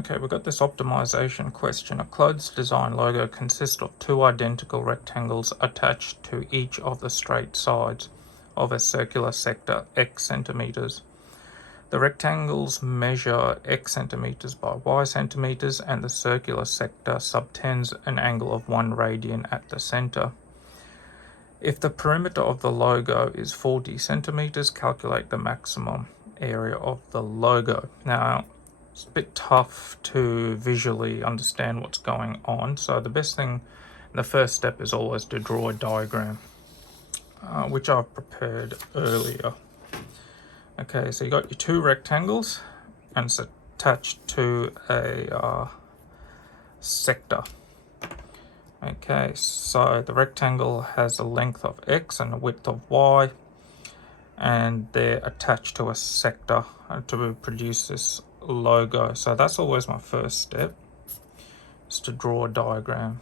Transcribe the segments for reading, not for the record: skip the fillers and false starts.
Okay, we've got this optimization question. A clothes design logo consists of two identical rectangles attached to each of the straight sides of a circular sector x centimeters. The rectangles measure x centimeters by y centimeters, and the circular sector subtends an angle of 1 radian at the center. If the perimeter of the logo is 40 centimeters, calculate the maximum area of the logo. Now, it's a bit tough to visually understand what's going on, so the best thing, the first step is always to draw a diagram, which I've prepared earlier. Okay, so you got your two rectangles and it's attached to a sector. Okay, so the rectangle has a length of x and a width of y, and they're attached to a sector to produce this logo. So that's always my first step, is to draw a diagram.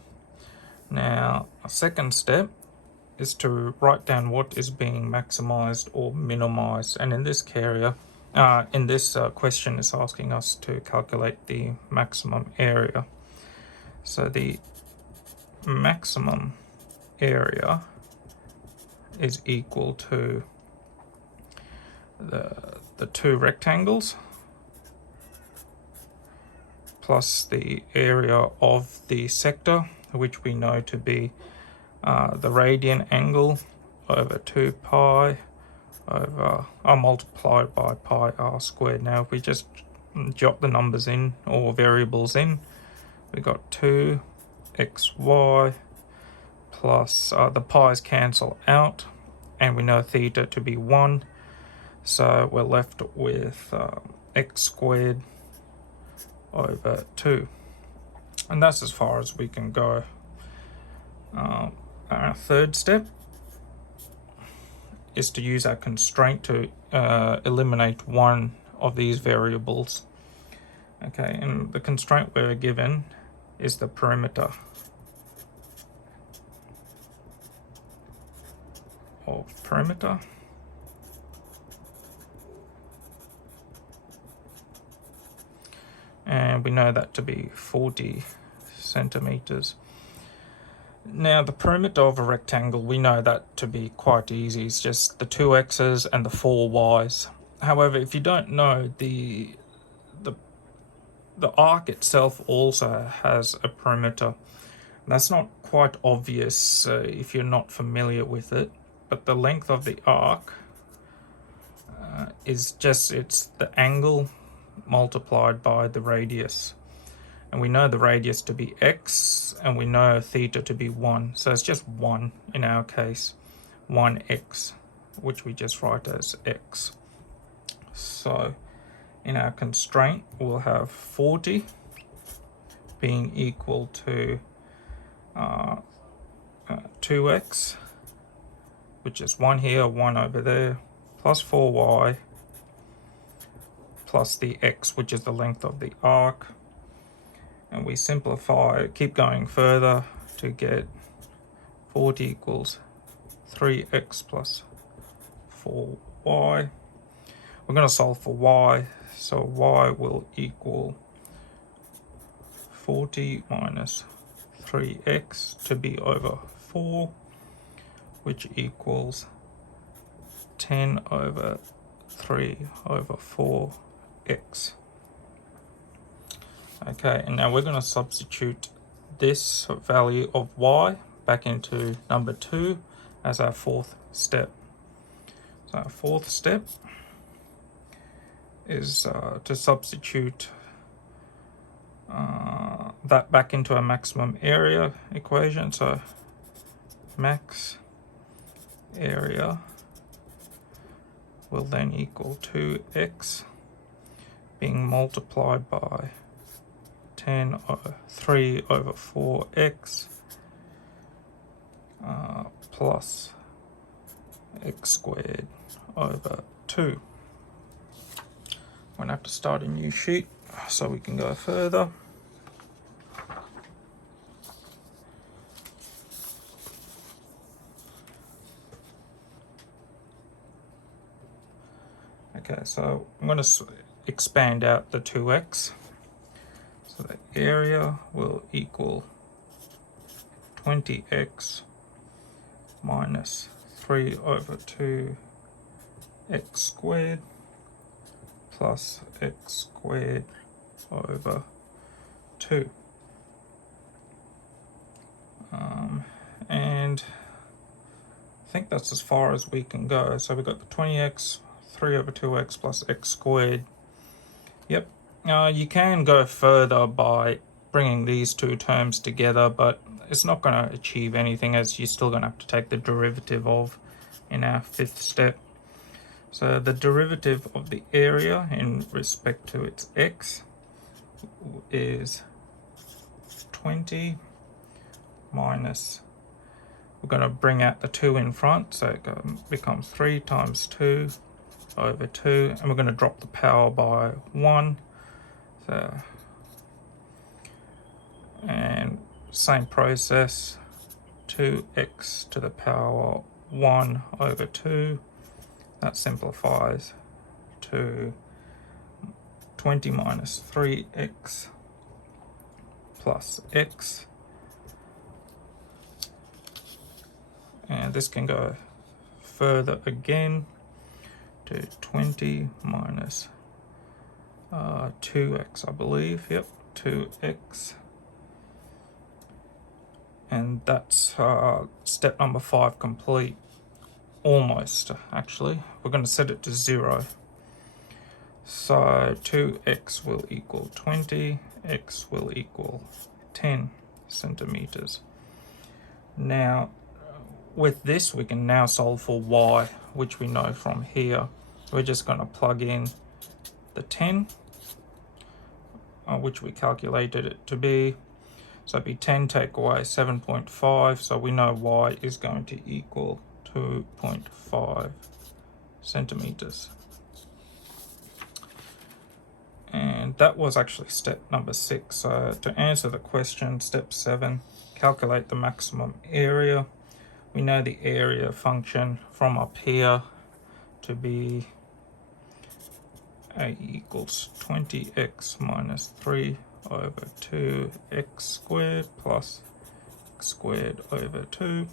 Now, a second step is to write down what is being maximized or minimized, and in this question is asking us to calculate the maximum area. So the maximum area is equal to the two rectangles plus the area of the sector, which we know to be the radian angle over 2 pi over multiplied by pi r squared. Now if we just jot the numbers in, or variables in, we got 2xy plus the pi's cancel out, and we know theta to be 1, so we're left with x squared over 2, and that's as far as we can go. Our third step is to use our constraint to eliminate one of these variables. Okay, and the constraint we're given is the perimeter of perimeter. And we know that to be 40 centimeters. Now the perimeter of a rectangle, we know that to be quite easy. It's just the two x's and the four y's. However, if you don't know, the arc itself also has a perimeter. That's not quite obvious if you're not familiar with it, but the length of the arc is just, it's the angle multiplied by the radius. And we know the radius to be x, and we know theta to be 1. So it's just 1 in our case, 1x, which we just write as x. So in our constraint, we'll have 40 being equal to 2x, which is 1 here, 1 over there, plus 4y, plus the x, which is the length of the arc. And we simplify, keep going further to get 40 equals 3x plus 4y. We're going to solve for y, so y will equal 40 minus 3x to be over 4, which equals 10 over 3 over 4x. Okay, and now we're going to substitute this value of y back into number 2 as our fourth step. So our fourth step is to substitute that back into a maximum area equation. So max area will then equal 2x being multiplied by 10 over 3 over 4x plus x squared over 2. I'm going to have to start a new sheet so we can go further. Okay, so I'm going to expand out the 2x. So the area will equal 20x minus 3 over 2 x squared plus x squared over 2. And I think that's as far as we can go. So we've got the 20x, 3 over 2x plus x squared. Yep. You can go further by bringing these two terms together, but it's not going to achieve anything, as you're still going to have to take the derivative of in our fifth step. So the derivative of the area in respect to its x is 20 minus, we're going to bring out the 2 in front, so it becomes 3 times 2 over 2, and we're going to drop the power by 1. So, and same process, 2x to the power 1 over 2. That simplifies to 20 minus 3x plus x. And this can go further again to 20 minus 2x, I believe. Yep, 2x. And that's step number 5 complete. Almost, actually. We're going to set it to 0. So 2x will equal 20, x will equal 10 centimeters. Now, with this, we can now solve for y, which we know from here. We're just going to plug in the 10, which we calculated it to be. So it'd be 10 take away 7.5, so we know y is going to equal 2.5 centimeters. And that was actually step number 6. So to answer the question, step 7, calculate the maximum area. We know the area function from up here to be a equals 20x minus 3 over 2x squared plus x squared over 2.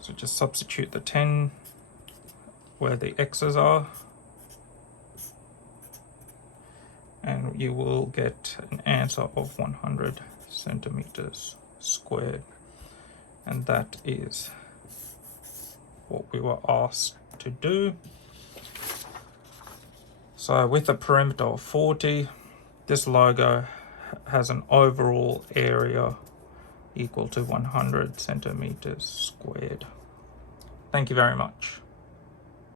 So just substitute the 10 where the x's are, and you will get an answer of 100 centimeters squared. And that is what we were asked to do. So with a perimeter of 40, this logo has an overall area equal to 100 centimeters squared. Thank you very much.